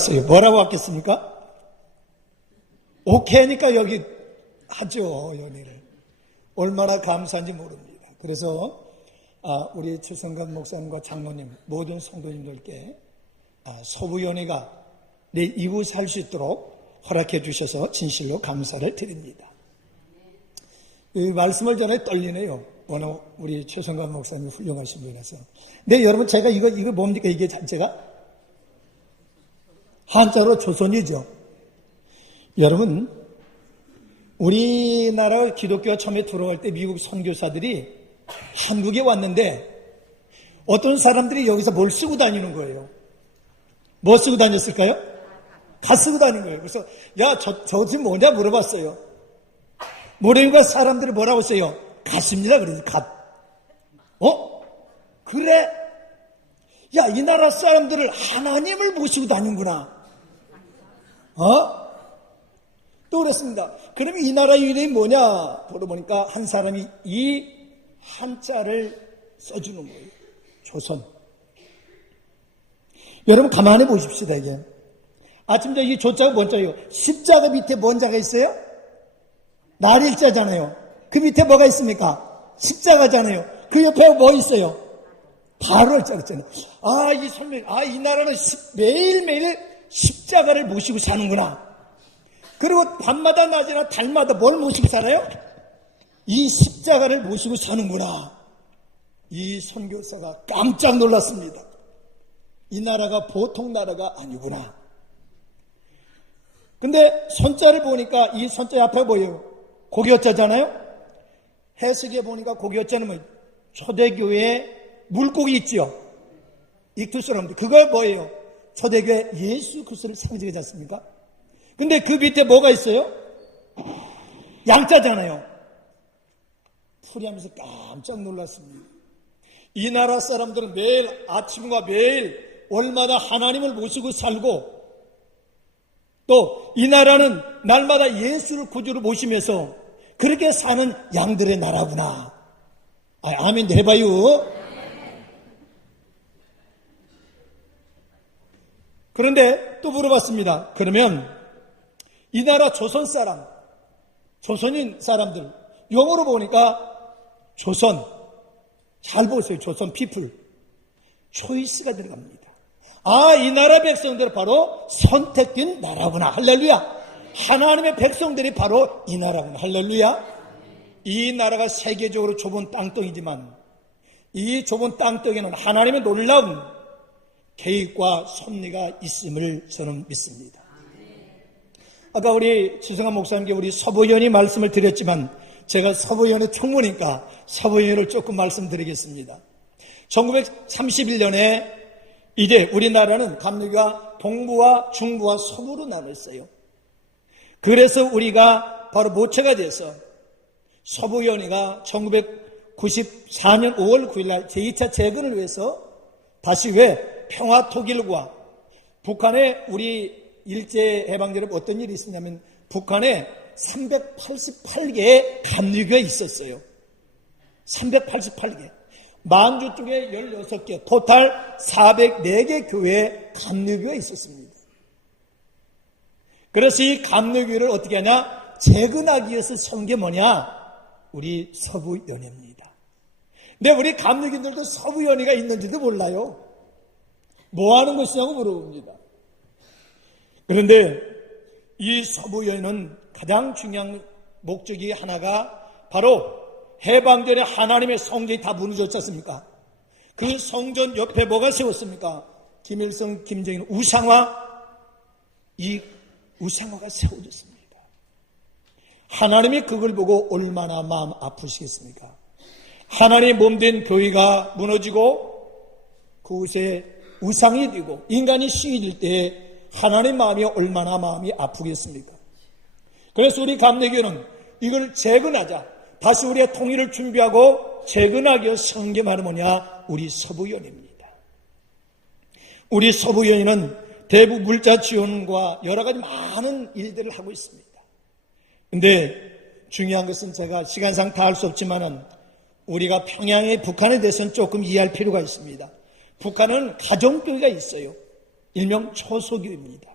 왔어요. 뭐라고 왔겠습니까? 오케이니까 여기 하죠, 연애를. 얼마나 감사한지 모릅니다. 그래서 우리 최성관 목사님과 장로님, 모든 성도님들께 서부연회가 내 이후 살 수 있도록 허락해 주셔서 진실로 감사를 드립니다. 이 말씀을 전해 떨리네요. 오늘 우리 최성관 목사님 훌륭하신 분이라서. 네, 여러분, 제가 이거 뭡니까? 이게 자체가? 한자로 조선이죠. 여러분, 우리나라 기독교가 처음에 들어갈 때 미국 선교사들이 한국에 왔는데 어떤 사람들이 여기서 뭘 쓰고 다니는 거예요. 뭐 쓰고 다녔을까요? 갓 쓰고 다니는 거예요. 그래서 야, 저 집 뭐냐 물어봤어요. 모래가 사람들이 뭐라고 써요? 갓입니다. 그래서 갓. 그래? 야, 이 나라 사람들을 하나님을 모시고 다니는구나. 또 그랬습니다. 그러면 이 나라 이름이 뭐냐 물어보니까 한 사람이 이 한자를 써주는 거예요. 조선. 여러분 가만히 보십시다. 이게 아침에 이 조자가 뭔 자예요? 십자가 밑에 뭔 자가 있어요? 날일자잖아요. 그 밑에 뭐가 있습니까? 십자가잖아요. 그 옆에 뭐 있어요? 바로 일자 있잖아요. 이 설명, 이 나라는 매일매일 십자가를 모시고 사는구나. 그리고 밤마다 낮이나 달마다 뭘 모시고 살아요? 이 십자가를 모시고 사는구나. 이 선교사가 깜짝 놀랐습니다. 이 나라가 보통 나라가 아니구나. 근데 선자를 보니까 이 선자 앞에 뭐예요? 고교자잖아요? 해석에 보니까 고교자는 뭐 초대교회에 물고기 있죠? 익투스라는데 그거 뭐예요? 초대교회 예수 그리스도를 상징하지 않습니까? 근데 그 밑에 뭐가 있어요? 양자잖아요. 풀이하면서 깜짝 놀랐습니다. 이 나라 사람들은 매일 아침과 매일 월마다 하나님을 모시고 살고 또 이 나라는 날마다 예수를 구주로 모시면서 그렇게 사는 양들의 나라구나. 아멘 해봐요. 그런데 또 물어봤습니다. 그러면 이 나라 조선 사람, 조선인 사람들 영어로 보니까 조선, 잘 보세요. 조선 피플 초이스가 들어갑니다. 이 나라 백성들은 바로 선택된 나라구나. 할렐루야. 하나님의 백성들이 바로 이 나라구나. 할렐루야. 이 나라가 세계적으로 좁은 땅덩이지만 이 좁은 땅덩이는 하나님의 놀라운 계획과 섭리가 있음을 저는 믿습니다. 아까 우리 지성한 목사님께 우리 서부연이 말씀을 드렸지만 제가 서부연의 총무니까 서부연을 조금 말씀드리겠습니다. 1931년에 이제 우리나라는 감리교가 동부와 중부와 서부로 나눴어요. 그래서 우리가 바로 모체가 돼서 서부연회가 1994년 5월 9일 날 제2차 재건을 위해서 다시 평화 통일과 북한에 우리 일제해방전에 어떤 일이 있었냐면 북한에 388개의 감리교가 있었어요. 388개. 만주 쪽에 16개, 토탈 404개 교회에 감리교가 있었습니다. 그래서 이 감리교를 어떻게 하냐? 재건하기 위해서 세운 게 뭐냐? 우리 서부연회입니다. 근데 우리 감리교들도 서부연회가 있는지도 몰라요. 뭐 하는 것이냐고 물어봅니다. 그런데 이 서부연회는 가장 중요한 목적이 하나가 바로 해방전에 하나님의 성전이 다 무너졌지 않습니까? 그 성전 옆에 뭐가 세웠습니까? 김일성, 김정일 우상화, 이 우상화가 세워졌습니다. 하나님이 그걸 보고 얼마나 마음 아프시겠습니까? 하나님의 몸된 교회가 무너지고 그곳에 우상이 되고 인간이 시위될 때 하나님의 마음이 얼마나 마음이 아프겠습니까? 그래서 우리 감리교는 이걸 재건하자. 다시 우리의 통일을 준비하고 재건하기 위해서 세운 게 바로 뭐냐? 우리 서부연회입니다. 우리 서부연회는 대북 물자 지원과 여러 가지 많은 일들을 하고 있습니다. 그런데 중요한 것은 제가 시간상 다 할 수 없지만은 우리가 평양의 북한에 대해서는 조금 이해할 필요가 있습니다. 북한은 가정교회가 있어요. 일명 초소교회입니다.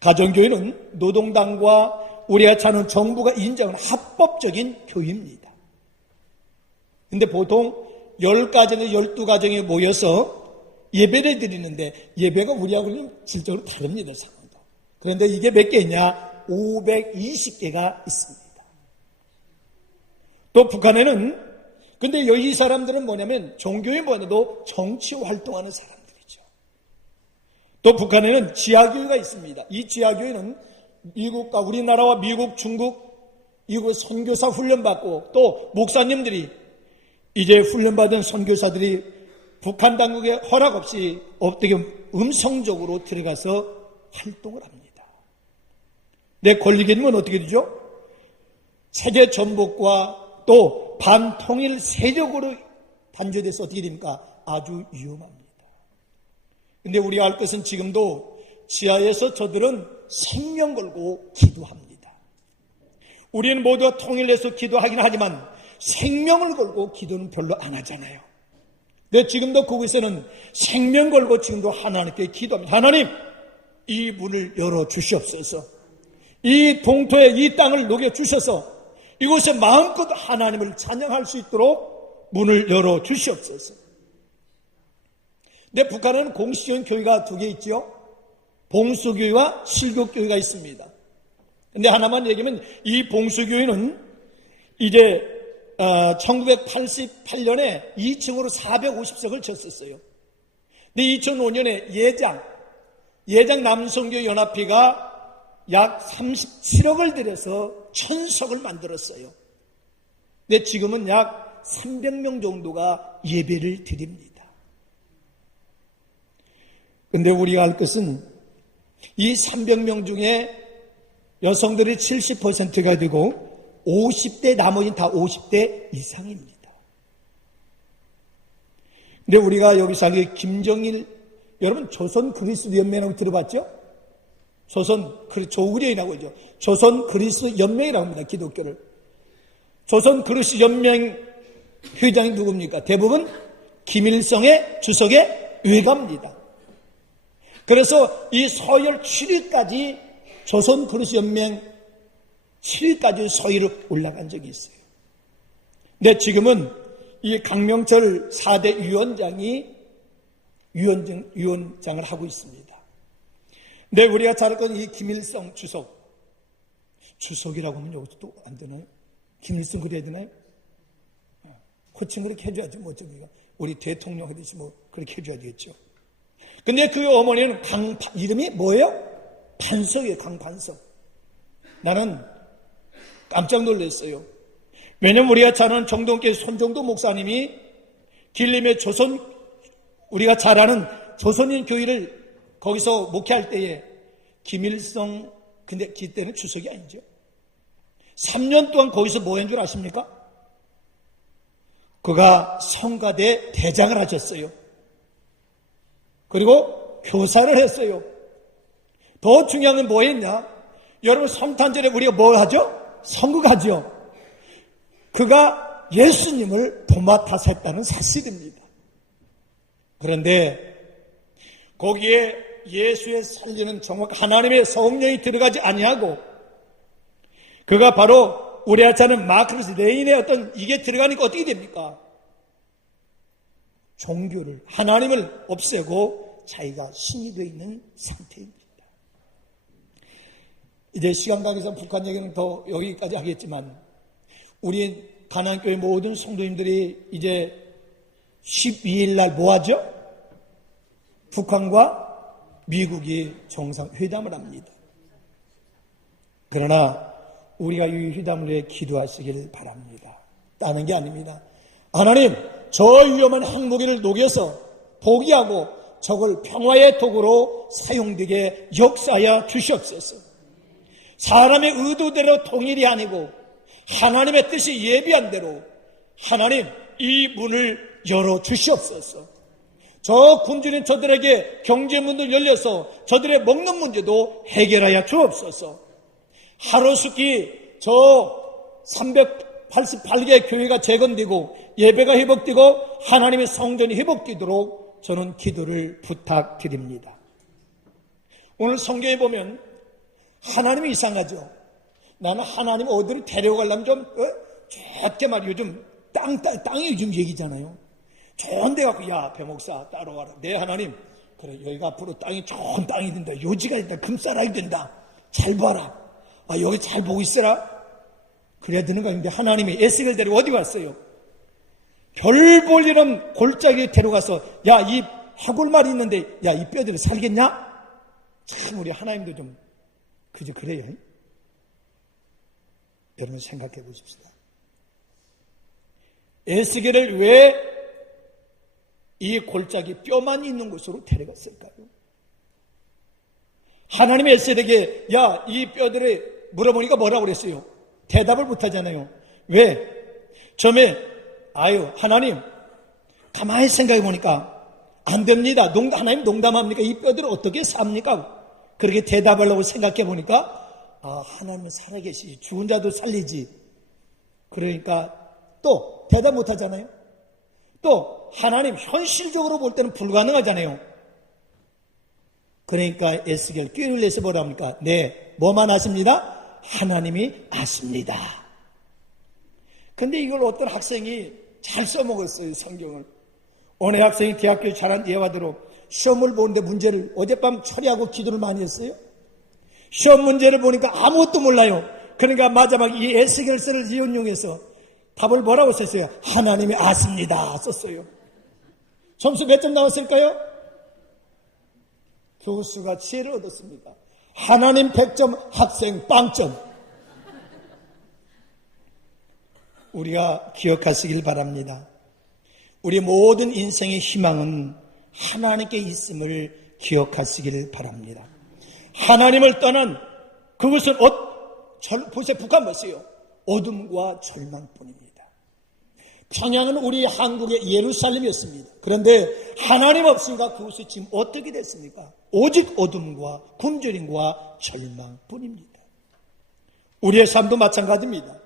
가정교회는 노동당과 우리가 사는 정부가 인정하는 합법적인 교회입니다. 근데 보통 10가정에서 12가정에 모여서 예배를 드리는데 예배가 우리하고는 질적으로 다릅니다. 상황도. 그런데 이게 몇 개 있냐? 520개가 있습니다. 또 북한에는 근데 이 사람들은 뭐냐면 종교에 뭐냐도 정치 활동하는 사람들이죠. 또 북한에는 지하교회가 있습니다. 이 지하교회는 미국과 우리나라와 미국, 중국, 이곳 선교사 훈련받고 또 목사님들이 이제 훈련받은 선교사들이 북한 당국의 허락 없이 어떻게 음성적으로 들어가서 활동을 합니다. 내 권리계님은 어떻게 되죠? 세계 전복과 또 반통일 세력으로 단절돼서 어떻게 됩니까? 아주 위험합니다. 근데 우리가 알 것은 지금도 지하에서 저들은 생명 걸고 기도합니다. 우리는 모두가 통일해서 기도하긴 하지만 생명을 걸고 기도는 별로 안 하잖아요. 근데 지금도 그곳에는 생명 걸고 지금도 하나님께 기도합니다. 하나님, 이 문을 열어 주시옵소서. 이 동토에 이 땅을 녹여 주셔서 이곳에 마음껏 하나님을 찬양할 수 있도록 문을 열어 주시옵소서. 근데 북한은 공식적인 교회가 2개 있죠. 봉수교회와 실교교회가 있습니다. 근데 하나만 얘기하면 이 봉수교회는 이제 1988년에 2층으로 450석을 쳤었어요. 근데 2005년에 예장 남성교 연합회가 약 37억을 들여서 1000석을 만들었어요. 근데 지금은 약 300명 정도가 예배를 드립니다. 근데 우리가 알 것은 이 300명 중에 여성들이 70%가 되고 50대, 나머지는 다 50대 이상입니다. 근데 우리가 여기서 하기 김정일, 여러분 조선 그리스도 연맹이라고 들어봤죠? 조의련이라고 하죠. 조선 그리스도 연맹이라고 합니다. 기독교를. 조선 그리스도 연맹 회장이 누굽니까? 대부분 김일성의 주석의 외가입니다. 그래서 이 서열 7위까지 조선 그리스도 연맹 7위까지 서희로 올라간 적이 있어요. 근데 지금은 이 강명철 4대 위원장이 위원장을 하고 있습니다. 근데 우리가 잘 알고 있는 이 김일성 주석이라고 하면 여기서 또 안 되나요? 김일성 그래야 되나요? 호칭 그렇게 해줘야지 뭐 어쩌니까 우리 대통령 하듯이 뭐 그렇게 해줘야 되겠죠. 근데 그 어머니는 이름이 뭐예요? 판석이에요. 강판석. 나는 깜짝 놀랐어요. 왜냐면 우리가 잘 아는 정동계 손정도 목사님이 길림의 우리가 잘 아는 조선인 교회를 거기서 목회할 때에 김일성, 근데 그때는 주석이 아니죠. 3년 동안 거기서 뭐 한 줄 아십니까? 그가 성가대 대장을 하셨어요. 그리고 교사를 했어요. 더 중요한 건 뭐 했냐? 여러분 성탄절에 우리가 뭐 하죠? 선거하죠. 그가 예수님을 도맡아서 했다는 사실입니다. 그런데 거기에 예수의 살리는 정확 하나님의 성령이 들어가지 아니하고 그가 바로 우리 아차는 마크루스 레인의 어떤 이게 들어가니까 어떻게 됩니까? 종교를 하나님을 없애고 자기가 신이 되어 있는 상태입니다. 이제 시간 관계상 북한 얘기는 더 여기까지 하겠지만 우리 가나안교회 모든 성도님들이 이제 12일 날 뭐하죠? 북한과 미국이 정상회담을 합니다. 그러나 우리가 이 회담을 위해 기도하시길 바랍니다. 다른 게 아닙니다. 하나님, 저 위험한 핵무기를 녹여서 포기하고 저걸 평화의 도구로 사용되게 역사하여 주시옵소서. 사람의 의도대로 통일이 아니고 하나님의 뜻이 예비한 대로 하나님 이 문을 열어 주시옵소서. 저 굶주린 저들에게 경제문도 열려서 저들의 먹는 문제도 해결하여 주옵소서. 하루속히 저 388개 교회가 재건되고 예배가 회복되고 하나님의 성전이 회복되도록 저는 기도를 부탁드립니다. 오늘 성경에 보면 하나님이 이상하죠. 나는 하나님 어디로 데려가려면 좀 좋게 말이요, 좀 땅이 요즘 얘기잖아요. 좋은 데 갖고, 야 배목사 따라와라. 네 하나님, 그래 여기가 앞으로 땅이 좋은 땅이 된다. 요지가 된다. 금싸라기 된다. 잘 봐라. 여기 잘 보고 있어라. 그래야 되는 거 아닌데 하나님이 에스겔 데리고 어디 갔어요? 별 볼 일 없는 골짜기에 데려가서 야 이 해골말이 있는데 야 이 뼈들이 살겠냐? 참 우리 하나님도 좀 그저 그래요. 여러분 생각해 보십시다. 에스겔을 왜 이 골짜기 뼈만 있는 곳으로 데려갔을까요? 하나님의 에스겔에게 야 이 뼈들을 물어보니까 뭐라고 그랬어요? 대답을 못하잖아요. 왜? 처음에 하나님 가만히 생각해 보니까 안 됩니다. 하나님 농담합니까? 이 뼈들을 어떻게 삽니까? 그렇게 대답하려고 생각해 보니까 하나님은 살아계시지. 죽은 자도 살리지. 그러니까 또 대답 못하잖아요. 또 하나님 현실적으로 볼 때는 불가능하잖아요. 그러니까 에스겔 꾀를 내서 뭐라 합니까? 네, 뭐만 아십니다? 하나님이 아십니다. 근데 이걸 어떤 학생이 잘 써먹었어요, 성경을. 어느 학생이 대학교 잘한 예화대로 시험을 보는데 문제를 어젯밤 처리하고 기도를 많이 했어요. 시험 문제를 보니까 아무것도 몰라요. 그러니까 마지막 이 에스겔서를 이용해서 답을 뭐라고 썼어요? 하나님이 아십니다 썼어요. 점수 몇 점 나왔을까요? 교수가 지혜를 얻었습니다. 하나님 100점, 학생 0점. 우리가 기억하시길 바랍니다. 우리 모든 인생의 희망은 하나님께 있음을 기억하시길 바랍니다. 하나님을 떠난 그것은 보세요. 북한 보세요. 어둠과 절망뿐입니다. 평양은 우리 한국의 예루살렘이었습니다. 그런데 하나님 없으니까 그것이 지금 어떻게 됐습니까? 오직 어둠과 굶주림과 절망뿐입니다. 우리의 삶도 마찬가지입니다.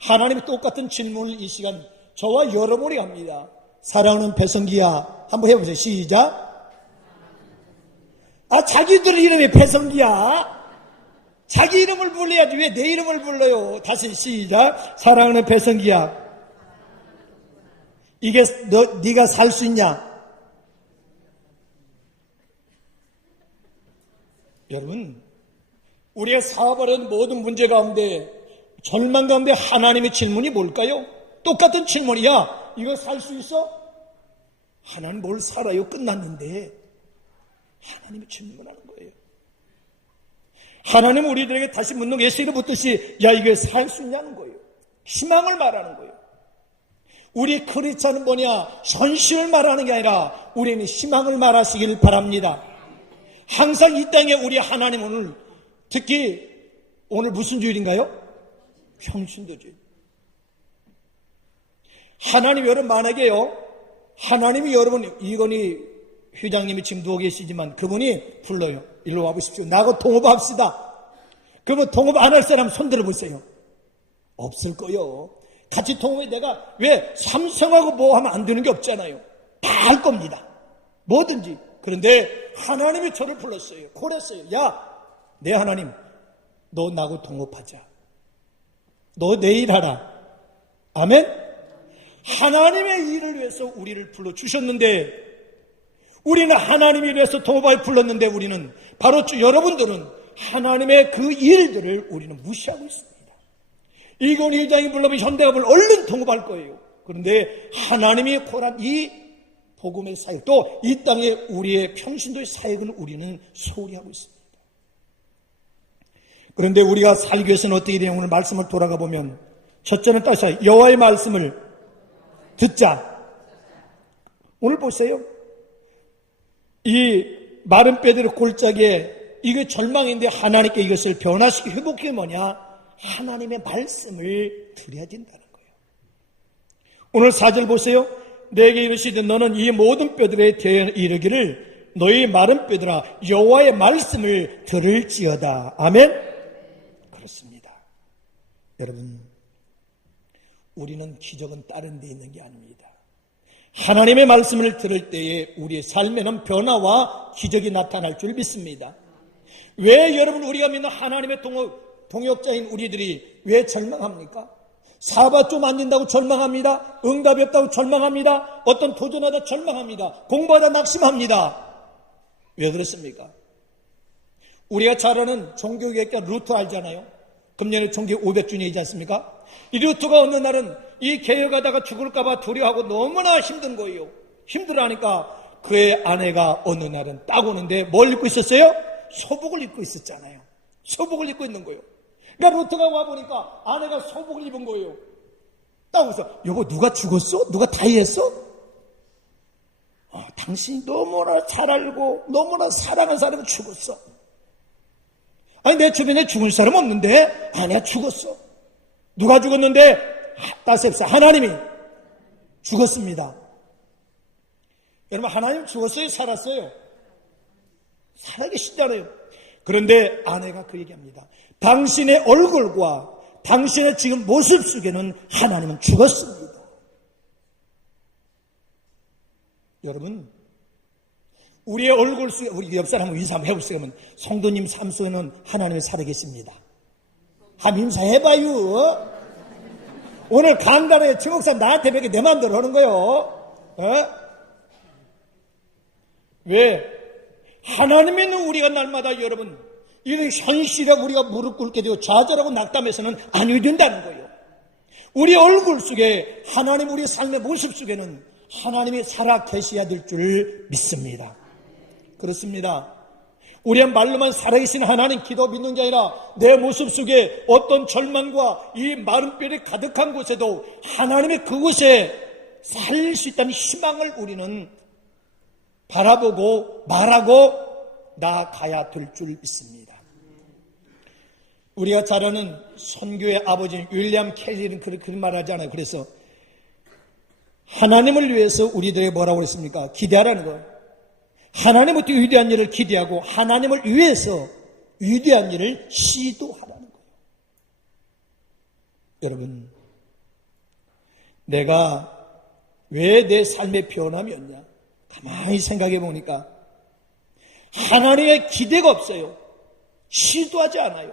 하나님이 똑같은 질문을 이 시간 저와 여러분이 합니다. 사랑하는 배성기야, 한번 해보세요. 시작. 자기들 이름이 배성기야. 자기 이름을 불러야지 왜 내 이름을 불러요? 다시 시작. 사랑하는 배성기야, 이게 네가 살 수 있냐? 여러분, 우리가 사업하는 모든 문제 가운데 절망 가운데 하나님의 질문이 뭘까요? 똑같은 질문이야. 이거 살 수 있어? 하나님 뭘 살아요? 끝났는데. 하나님이 질문하는 거예요. 하나님은 우리들에게 다시 묻는 예수를 묻듯이 야 이게 살 수 있냐는 거예요. 희망을 말하는 거예요. 우리 크리스찬은 뭐냐? 현실을 말하는 게 아니라 우리는 희망을 말하시길 바랍니다. 항상 이 땅에 우리 하나님 오늘 특히 오늘 무슨 주일인가요? 평신도주일. 하나님 여러분 만약에요, 하나님이 여러분 이건희 회장님이 지금 누워 계시지만 그분이 불러요. 일로 와보십시오. 나하고 동업합시다. 그러면 동업 안 할 사람 손 들어보세요. 없을 거요. 같이 동업에 내가 왜 삼성하고 뭐 하면 안 되는 게 없잖아요. 다 할 겁니다. 뭐든지. 그런데 하나님이 저를 불렀어요. 그랬어요. 야, 내 하나님, 너 나하고 동업하자. 너 내일 하라. 아멘? 하나님의 일을 위해서 우리를 불러주셨는데, 우리는 하나님을 위해서 동업하여 불렀는데, 우리는 바로 여러분들은 하나님의 그 일들을 우리는 무시하고 있습니다. 이건희 회장이 불러면 현대업을 얼른 동업할 거예요. 그런데 하나님이 고란 이 복음의 사역, 또 이 땅에 우리의 평신도의 사역을 우리는 소홀히 하고 있습니다. 그런데 우리가 살기 위해서는 어떻게 되냐? 오늘 말씀을 돌아가 보면 첫째는 따서 여호와의 말씀을 듣자. 오늘 보세요. 이 마른 뼈대로 골짜기에 이게 절망인데 하나님께 이것을 변화시키고 회복해 뭐냐? 하나님의 말씀을 드려야 된다는 거예요. 오늘 4절 보세요. 내게 이르시되 너는 이 모든 뼈들에 대해 이르기를 너희 마른 뼈들아 여호와의 말씀을 들을지어다. 아멘. 그렇습니다. 여러분, 우리는 기적은 다른 데 있는 게 아닙니다. 하나님의 말씀을 들을 때에 우리의 삶에는 변화와 기적이 나타날 줄 믿습니다. 왜 여러분 우리가 믿는 하나님의 동역자인 우리들이 왜 절망합니까? 사바 좀 안 된다고 절망합니다. 응답이 없다고 절망합니다. 어떤 도전하다 절망합니다. 공부하다 낙심합니다. 왜 그렇습니까? 우리가 잘 아는 종교개혁자 루터 알잖아요. 금년에 종교 500주년이지 않습니까? 이 루터가 어느 날은 이 개혁하다가 죽을까봐 두려워하고 너무나 힘든 거예요. 힘들어하니까 그의 아내가 어느 날은 딱 오는데 뭘 입고 있었어요? 소복을 입고 있었잖아요. 소복을 입고 있는 거예요. 그러니까 루터가 와보니까 아내가 소복을 입은 거예요. 딱 웃어. 여보, 누가 죽었어? 누가 다이했어? 당신이 너무나 잘 알고 너무나 사랑하는 사람이 죽었어. 아니, 내 주변에 죽은 사람 없는데 아내가 죽었어. 누가 죽었는데? 따셉사 하나님이 죽었습니다. 여러분, 하나님 죽었어요? 살았어요? 살아계시잖아요. 그런데 아내가 그 얘기합니다. 당신의 얼굴과 당신의 지금 모습 속에는 하나님은 죽었습니다. 여러분, 우리의 얼굴 속에, 우리 옆 사람 인사 한번 해보세요. 그러면 성도님 삶 속에는 하나님이 살아계십니다. 한번 인사해봐요. 오늘 강단에 최목사 나한테 뵙게 내 마음대로 하는 거요. 왜? 하나님 있는 우리가 날마다 여러분, 이런 현실에 우리가 무릎 꿇게 되고 좌절하고 낙담해서는 안 된다는 거예요. 우리 얼굴 속에 하나님, 우리 삶의 모습 속에는 하나님이 살아 계셔야 될 줄 믿습니다. 그렇습니다. 우리의 말로만 살아계신 하나님 기도 믿는 게 아니라 내 모습 속에 어떤 절망과 이 마른 뼈리 가득한 곳에도 하나님이 그곳에 살 수 있다는 희망을 우리는 바라보고 말하고 나아가야 될 줄 믿습니다. 우리가 잘 아는 선교의 아버지 윌리엄 켈리는 그런 말을 하잖아요. 그래서 하나님을 위해서 우리들에게 뭐라고 그랬습니까? 기대하라는 거예요. 하나님 어떻게 위대한 일을 기대하고 하나님을 위해서 위대한 일을 시도하라는 거예요. 여러분, 내가 왜 내 삶의 변함이었냐? 가만히 생각해 보니까 하나님의 기대가 없어요. 시도하지 않아요.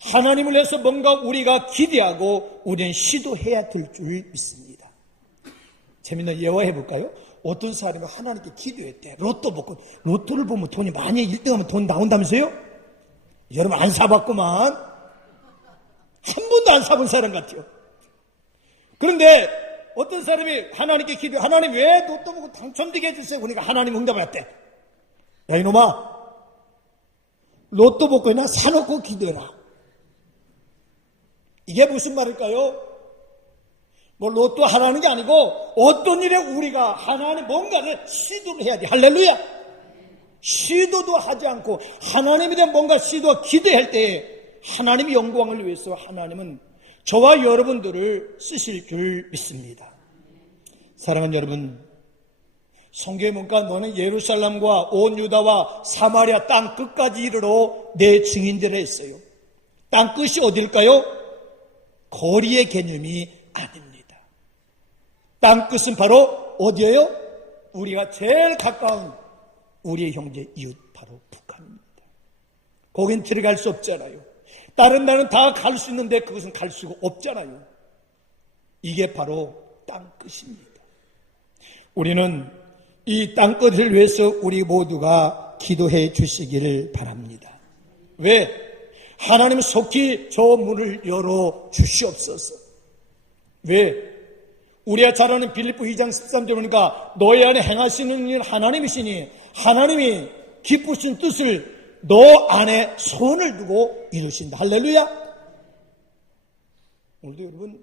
하나님을 위해서 뭔가 우리가 기대하고 우리는 시도해야 될 줄 믿습니다. 재밌는 예화해 볼까요? 어떤 사람이 하나님께 기도했대. 로또 복권. 로또를 보면 돈이 많이 1등하면 돈 나온다면서요? 여러분 안 사봤구만. 한 번도 안 사본 사람 같아요. 그런데 어떤 사람이 하나님께 기도해. 하나님 왜 로또 복권 당첨되게 해주세요. 그러니까 하나님 응답을 했대. 야 이놈아, 로또 복권이나 사놓고 기도해라. 이게 무슨 말일까요? 뭐 로또 하라는 게 아니고 어떤 일에 우리가 하나님 뭔가를 시도를 해야 돼. 할렐루야. 시도도 하지 않고 하나님에 대한 뭔가 시도와 기대할 때에 하나님의 영광을 위해서 하나님은 저와 여러분들을 쓰실 줄 믿습니다. 사랑하는 여러분, 성경에 보니까 너는 예루살렘과 온 유다와 사마리아 땅 끝까지 이르러 내 증인되라 했어요. 땅 끝이 어딜까요? 거리의 개념이 아닙니다. 땅 끝은 바로 어디예요? 우리가 제일 가까운 우리의 형제 이웃 바로 북한입니다. 거긴 들어갈 수 없잖아요. 다른 나라는 다 갈 수 있는데 그것은 갈 수가 없잖아요. 이게 바로 땅 끝입니다. 우리는 이 땅 끝을 위해서 우리 모두가 기도해 주시기를 바랍니다. 왜? 하나님 속히 저 문을 열어 주시옵소서. 왜? 우리가 잘 아는 빌립보 2장 13절 보니까 너희 안에 행하시는 일 하나님이시니 하나님이 기쁘신 뜻을 너 안에 손을 두고 이루신다. 할렐루야. 오늘도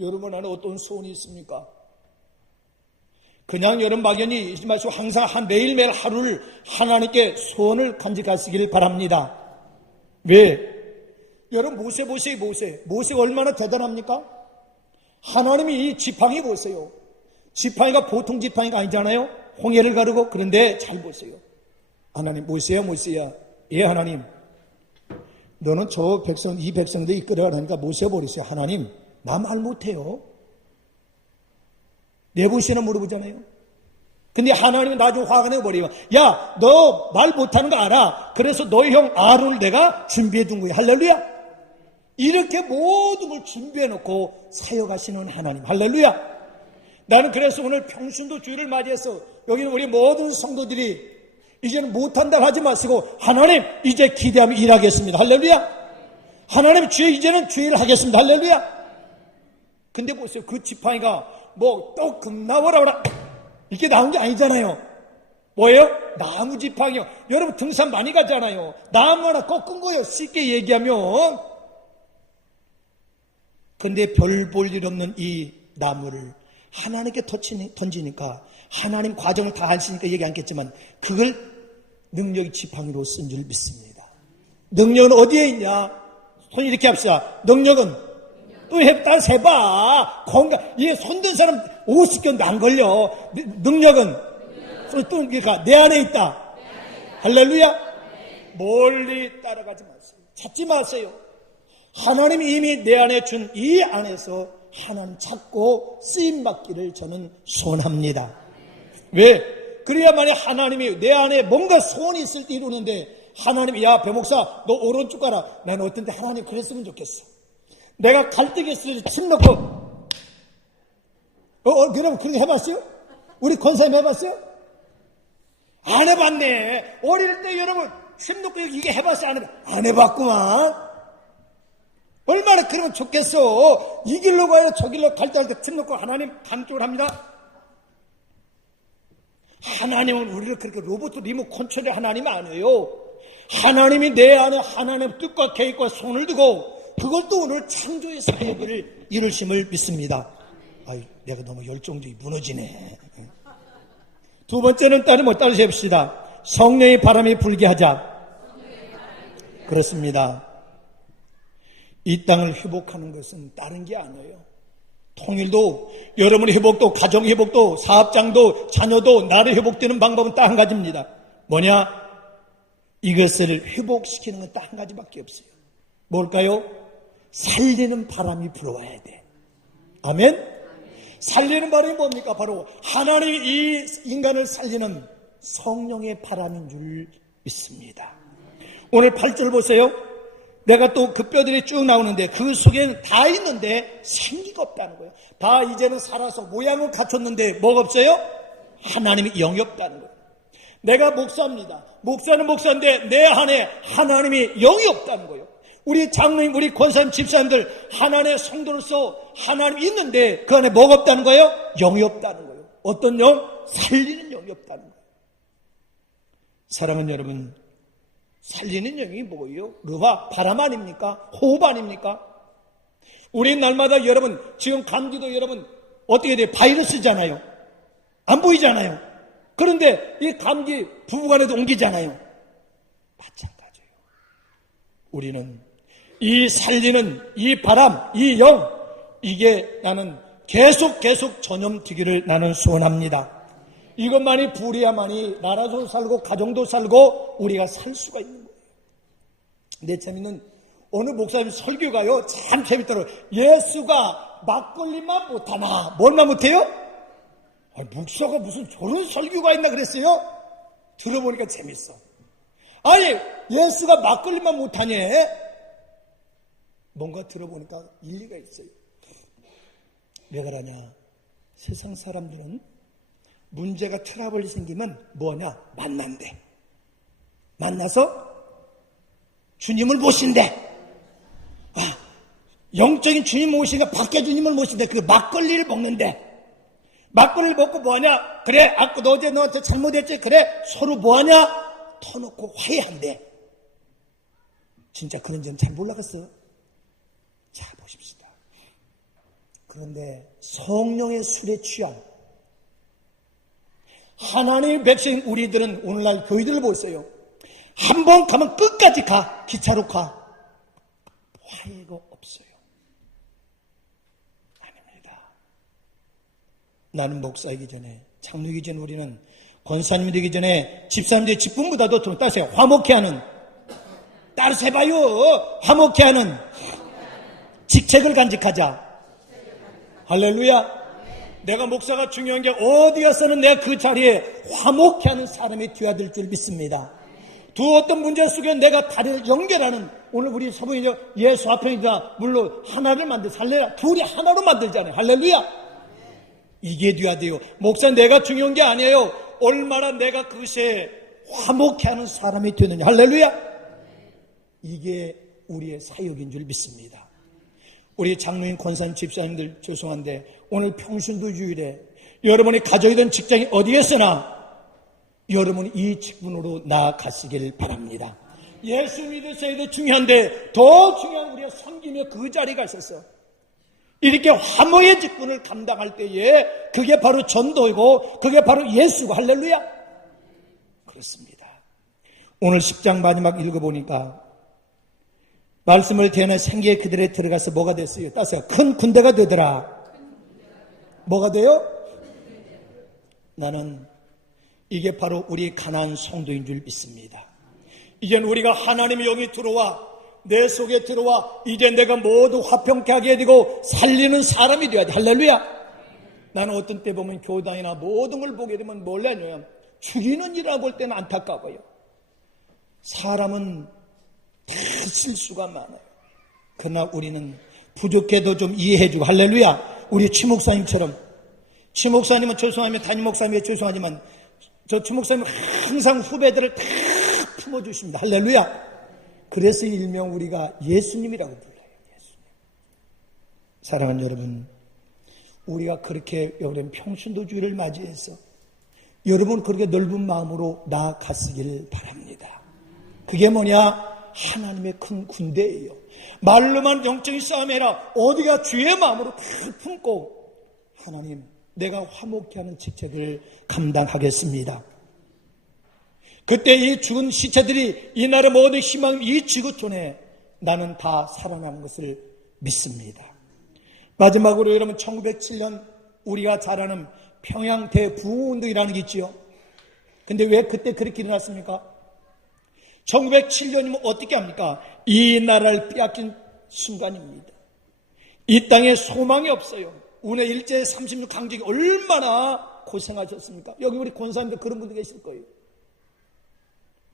여러분 안에 어떤 소원이 있습니까? 그냥 여러분 막연히 있지 마시고 항상 매일매일 하루를 하나님께 소원을 간직하시길 바랍니다. 왜? 여러분 모세가 얼마나 대단합니까? 하나님이 이 지팡이 보세요. 지팡이가 보통 지팡이가 아니잖아요. 홍해를 가르고. 그런데 잘 보세요. 하나님, 모세야. 예, 하나님. 너는 저 백성, 이 백성들 이끌어가니까 모세 버리세요. 하나님, 나 말 못해요. 내보시나 물어보잖아요. 근데 하나님이 나중에 화가 내버리면, 야, 너 말 못하는 거 알아? 그래서 너희 형 아론을 내가 준비해 둔 거야. 할렐루야. 이렇게 모든 걸 준비해 놓고 사역하시는 하나님. 할렐루야. 나는 그래서 오늘 평순도 주일을 맞이해서 여기는 우리 모든 성도들이 이제는 못한다고 하지 마시고, 하나님 이제 기대하며 일하겠습니다. 할렐루야. 하나님 주일 이제는 주일을 하겠습니다. 할렐루야. 근데 보세요. 그 지팡이가 뭐 또 금나와라 이렇게 나온 게 아니잖아요. 뭐예요? 나무 지팡이요. 여러분 등산 많이 가잖아요. 나무 하나 꺾은 거예요. 쉽게 얘기하면. 근데 별 볼 일 없는 이 나무를 하나님께 던지니까 하나님 과정을 다 하시니까 얘기 않겠지만 그걸 능력의 지팡이로 쓴 줄 믿습니다. 능력은 어디에 있냐? 손 이렇게 합시다. 능력은 또 해봐. 건강. 이게 손든 사람 50견도 안 걸려. 능력은 또 그러니까 내 안에 있다. 할렐루야. 멀리 따라가지 마세요. 찾지 마세요. 하나님이 이미 내 안에 준 이 안에서 하나님 찾고 쓰임받기를 저는 소원합니다. 왜? 그래야만이 하나님이 내 안에 뭔가 소원이 있을 때 이루는데, 하나님이 야 배목사 너 오른쪽 가라. 나는 어떤데 하나님 그랬으면 좋겠어. 내가 갈등이 있을 때 침 넣고 여러분 그렇게 해봤어요? 우리 권사님 해봤어요? 안 해봤네. 어릴 때 여러분 침 넣고 이게 해봤어요? 안 해봤구만. 얼마나 그러면 좋겠어. 이 길로 가야 저 길로 갈 때 침 넣고 하나님 반쪽을 합니다. 하나님은 우리를 그렇게 로봇 리모컨 컨트롤의 하나님 아니에요. 하나님이 내 안에 하나님의 뜻과 계획과 손을 두고 그것도 오늘 창조의 사역을 이루심을 믿습니다. 아유, 내가 너무 열정적이 무너지네. 두 번째는 따르십시다. 성령의 바람이 불게 하자. 그렇습니다. 이 땅을 회복하는 것은 다른 게 아니에요. 통일도, 여러분의 회복도, 가정 회복도, 사업장도, 자녀도, 나라의 회복되는 방법은 딱 한 가지입니다. 뭐냐? 이것을 회복시키는 건 딱 한 가지밖에 없어요. 뭘까요? 살리는 바람이 불어와야 돼. 아멘? 살리는 바람이 뭡니까? 바로 하나님이 이 인간을 살리는 성령의 바람인 줄 믿습니다. 오늘 8절 보세요. 내가 또 그 뼈들이 쭉 나오는데 그 속에는 다 있는데 생기가 없다는 거예요. 다 이제는 살아서 모양은 갖췄는데 뭐가 없어요? 하나님이 영이 없다는 거예요. 내가 목사입니다. 목사는 목사인데 내 안에 하나님이 영이 없다는 거예요. 우리 장로님, 우리 권사님, 집사님들 하나님의 성도로서 하나님이 있는데 그 안에 뭐가 없다는 거예요? 영이 없다는 거예요. 어떤 영? 살리는 영이 없다는 거예요. 사랑하는 여러분, 살리는 영이 뭐예요? 르바, 바람 아닙니까? 호흡 아닙니까? 우리 날마다 여러분, 지금 감기도 여러분 어떻게 돼요? 바이러스잖아요. 안 보이잖아요. 그런데 이 감기 부부간에도 옮기잖아요. 마찬가지예요. 우리는 이 살리는 이 바람, 이 영, 이게 나는 계속 전염되기를 나는 소원합니다. 이것만이 부려야만이 나라도 살고 가정도 살고 우리가 살 수가 있는 거예요. 근데 재밌는 어느 목사님 설교가요 참 재밌더라고요. 예수가 막걸리만 못하나 뭘만 못해요? 목사가 무슨 저런 설교가 있나 그랬어요? 들어보니까 재밌어. 아니 예수가 막걸리만 못하냐? 뭔가 들어보니까 일리가 있어요. 왜 그러냐? 세상 사람들은 문제가 트러블이 생기면 뭐냐? 만난대. 만나서 주님을 모신대. 영적인 주님 모시니까 밖에 주님을 모신대. 그 막걸리를 먹는데. 막걸리를 먹고 뭐하냐? 그래, 아까 너 어제 너한테 잘못했지? 그래, 서로 뭐하냐? 터놓고 화해한대. 진짜 그런지는 잘 몰라겠어요. 자, 보십시다. 그런데 성령의 술에 취한 하나님의 백성 우리들은 오늘날 교회들을 보세요. 한 번 가면 끝까지 가. 기차로 가. 화해가 없어요. 아닙니다. 나는 목사이기 전에, 장로이기 전에 우리는 권사님이 되기 전에 집사님들의 직분보다도 좀 따세요. 화목해 하는, 따라서 해봐요. 화목해 하는 직책을 간직하자. 할렐루야. 내가 목사가 중요한 게 어디 가서는 내가 그 자리에 화목해 하는 사람이 되어야 될 줄 믿습니다. 두 어떤 문제 속에 내가 다리를 연결하는, 오늘 우리 서부인이 예수 앞에니까 물론 하나를 살래라. 둘이 하나로 만들잖아요. 할렐루야. 이게 돼야 돼요. 목사 내가 중요한 게 아니에요. 얼마나 내가 그것에 화목해 하는 사람이 되느냐. 할렐루야. 이게 우리의 사역인 줄 믿습니다. 우리 장로인 권사님 집사님들 죄송한데 오늘 평신도 주일에 여러분이 가져있던 직장이 어디에서나 여러분이 이 직분으로 나아가시길 바랍니다. 예수 믿으셔야도 중요한데 더 중요한 우리가 섬기며 그 자리가 있었어. 이렇게 화목의 직분을 감당할 때에 그게 바로 전도이고 그게 바로 예수고. 할렐루야. 그렇습니다. 오늘 10장 마지막 읽어보니까 말씀을 대하는 생기의 그들에 들어가서 뭐가 됐어요? 따서요. 큰 군대가 되더라. 뭐가 돼요? 나는 이게 바로 우리 가나안 성도인 줄 믿습니다. 이젠 우리가 하나님의 영이 들어와 내 속에 들어와 이제 내가 모두 화평케 하게 되고 살리는 사람이 되어야 돼. 할렐루야. 나는 어떤 때 보면 교단이나 모든 걸 보게 되면 몰라요. 죽이는 일이라 볼 때는 안타까워요. 사람은 다 실수가 많아요. 그러나 우리는 부족해도 좀 이해해주고. 할렐루야. 우리 추목사님처럼, 추목사님은 죄송하면 담임 목사님이 죄송하지만 저 추목사님은 항상 후배들을 다 품어주십니다. 할렐루야. 그래서 일명 우리가 예수님이라고 불러요. 예수님. 사랑하는 여러분, 우리가 그렇게 여러분 평신도주의를 맞이해서 여러분 그렇게 넓은 마음으로 나아갔으길 바랍니다. 그게 뭐냐? 하나님의 큰 군대예요. 말로만 영적인 싸움이 아니라 어디가 주의 마음으로 다 품고 하나님 내가 화목케 하는 직책을 감당하겠습니다. 그때 이 죽은 시체들이 이 나라의 모든 희망 이 지구촌에 나는 다 살아남은 것을 믿습니다. 마지막으로 여러분 1907년 우리가 잘 아는 평양 대부흥운동이라는 게 있지요. 근데 왜 그때 그렇게 일어났습니까? 1907년이면 어떻게 합니까? 이 나라를 빼앗긴 순간입니다. 이 땅에 소망이 없어요. 운해 일제 36 강직이 얼마나 고생하셨습니까? 여기 우리 권사님들 그런 분들 계실 거예요.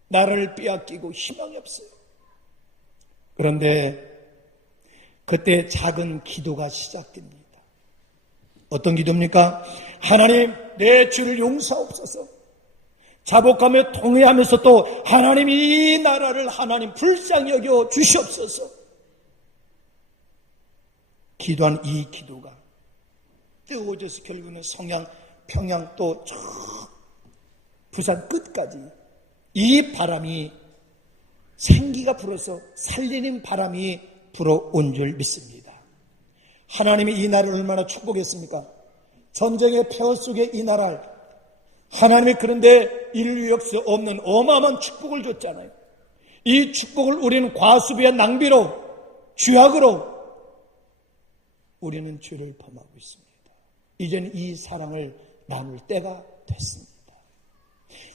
나라를 빼앗기고 희망이 없어요. 그런데 그때 작은 기도가 시작됩니다. 어떤 기도입니까? 하나님 내 죄를 용서하옵소서. 자복하며 통회하면서 또 하나님 이 나라를 하나님 불쌍히 여겨 주시옵소서. 기도한 이 기도가 뜨거워져서 결국은 성양, 평양 또 저 부산 끝까지 이 바람이 생기가 불어서 살리는 바람이 불어온 줄 믿습니다. 하나님이 이 나라를 얼마나 축복했습니까? 전쟁의 폐허 속에 이 나라를 하나님이 그런데 인류 역사 없는 어마어마한 축복을 줬잖아요. 이 축복을 우리는 과수비와 낭비로 죄악으로 우리는 죄를 범하고 있습니다. 이제는 이 사랑을 나눌 때가 됐습니다.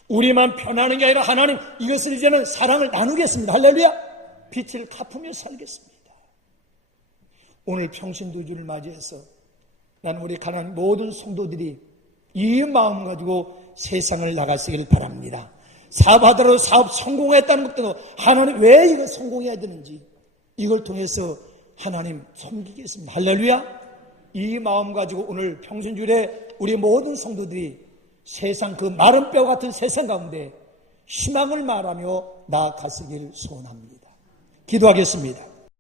우리만 편하는 게 아니라 하나님 이것을 이제는 사랑을 나누겠습니다. 할렐루야. 빛을 갚으며 살겠습니다. 오늘 평신도주를 맞이해서 나는 우리 가나안 모든 성도들이 이 마음 가지고 세상을 나가시길 바랍니다. 사업하더라도 사업 성공했다는 것도 하나님 왜 이거 성공해야 되는지 이걸 통해서 하나님 섬기겠습니다. 할렐루야. 이 마음 가지고 오늘 평신주일에 우리 모든 성도들이 세상 그 마른 뼈 같은 세상 가운데 희망을 말하며 나아가시길 소원합니다. 기도하겠습니다.